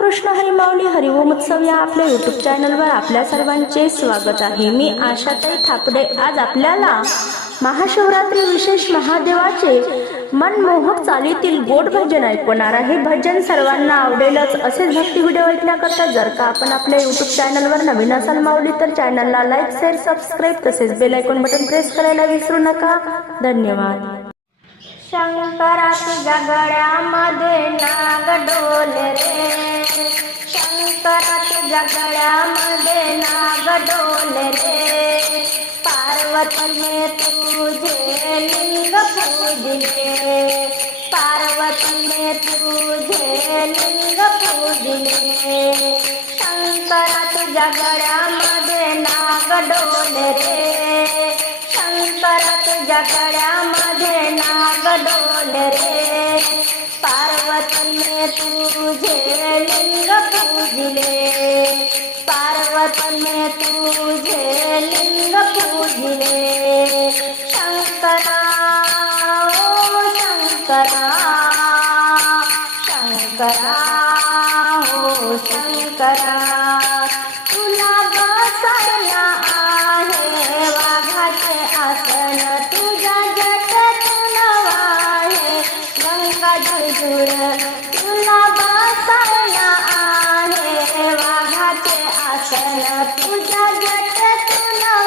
रामकृष्ण हरिमावली हरिओम उत्सव या आपल्या युट्यूब चॅनलवर आपल्या सर्वांचे स्वागत आहे. मी आशाताई थापडे. आज आपल्याला महाशिवरात्री विशेष महादेवाचे मनमोहक चालीतील गोड भजन ऐकवणार आहे. भजन सर्वांना आवडेलच. असेच भक्ती व्हिडिओ ऐकण्याकरता जर का आपण आपल्या युट्यूब चॅनलवर नवीन असाल माऊली तर चॅनलला लाईक शेअर सबस्क्राईब तसेच बेल ऐकून बटन प्रेस करायला विसरू नका. धन्यवाद. शंकरा तुझ्या गळ्यामध्ये नाग डोले रे. गळ्यामध्ये नाग डोले रे पार्वतीने तुझे लिंग पूजले पार्वतीने तुझे लिंग पूजले शंकरा तुझ्या गळ्यामध्ये नाग डोले रे शंकरा तुझ्या गळ्यामध्ये नाग डोले रे पार्वतीने तुझे लिंग पूजले पार्वतीने तुझे लिंग पूजले शंकरा, ओ शंकरा शंकरा हो शंकरा। तुला बसायला आहे, वाघाचे आसन तुझ्या जटतून वाहे गंगा झुळझुळ तुला बसायला आहे, वाघाचे जटतून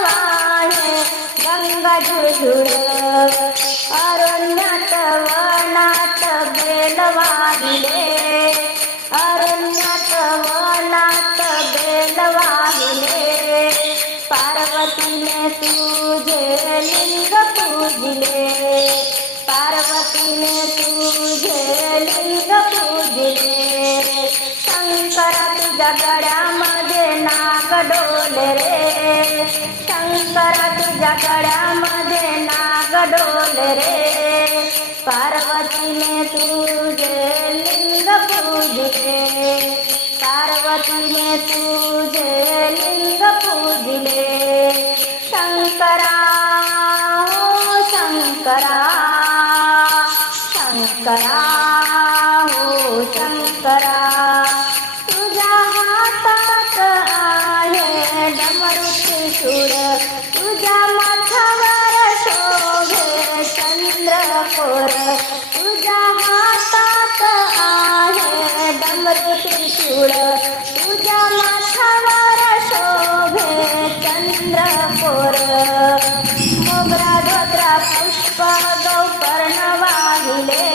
वाहे गंगा झुळझुळ अरण्यात वनात बेल वाहिले अरण्यात वनात बेल वाहिले पार्वतीने तुझे लिंग पूजले पार्वतीने तुझे गळ्यामध्ये नाग डोले रे। शंकरा तुझ्या गळ्यामध्ये नाग डोले रे। पार्वतीने तुझे लिंग पूजले पार्वतीने तुझे लिंग पूजले शंकरा शंकरा शंकरा। त्रिशूळ तुझ्या माथावर शोभे चंद्रकोर तुझ्या हातात आहे डमरू त्रिशूळ तुझ्या माथावर शोभे चंद्रकोर मोगरा धोत्रा पुष्प गौकर्ण वाहिले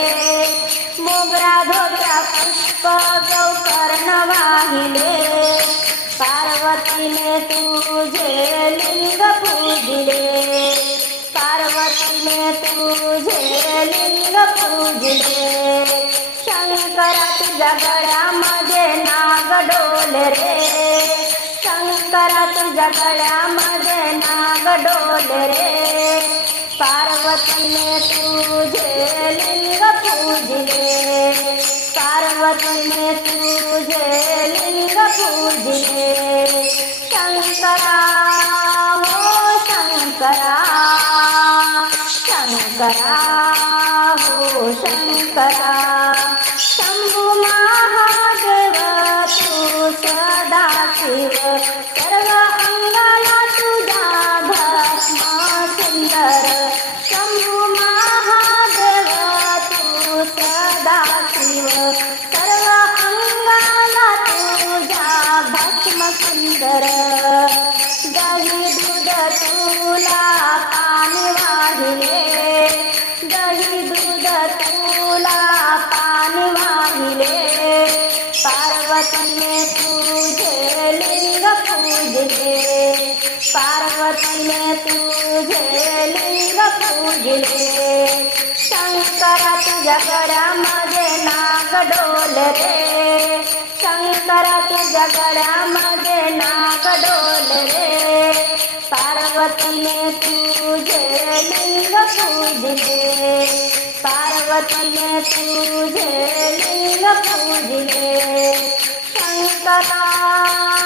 मोगरा धोत्रा पुष्प गौकर्ण वाहिले पार्वतीने तुझे लिंग पूजले। पार्वतीने तुझे लिंग पूजले। शंकरा तुझ्या गळ्यामध्ये नाग डोल रे। शंकरा तुझ्या गळ्यामध्ये नाग डोल रे। पार्वतीने तुझे लिंग पूजले। पार्वतीने तुझे शङ्करा हो शङ्करा। शम्भु महादेव तू सदा शिव। सर्व अंगाला तुझा भस्म सुंदर। शंभू महादेव तू सदा शिव। सर्व अंगाला तुझा भस्म सुंदर। पूजले पार्वतीने तुझे लिंग पूजले शंकरा तुझ्या मज़े नाग डोल रे। शंकरा तुझ्या गळ्यामध्ये नाग डोल रे। पार्वतीने तुझे लिंग पूजले पार्वतीने तुझे लिंग पूजले शंकरा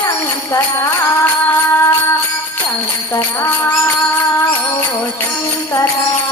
శంకరా శంకరా శంకరా.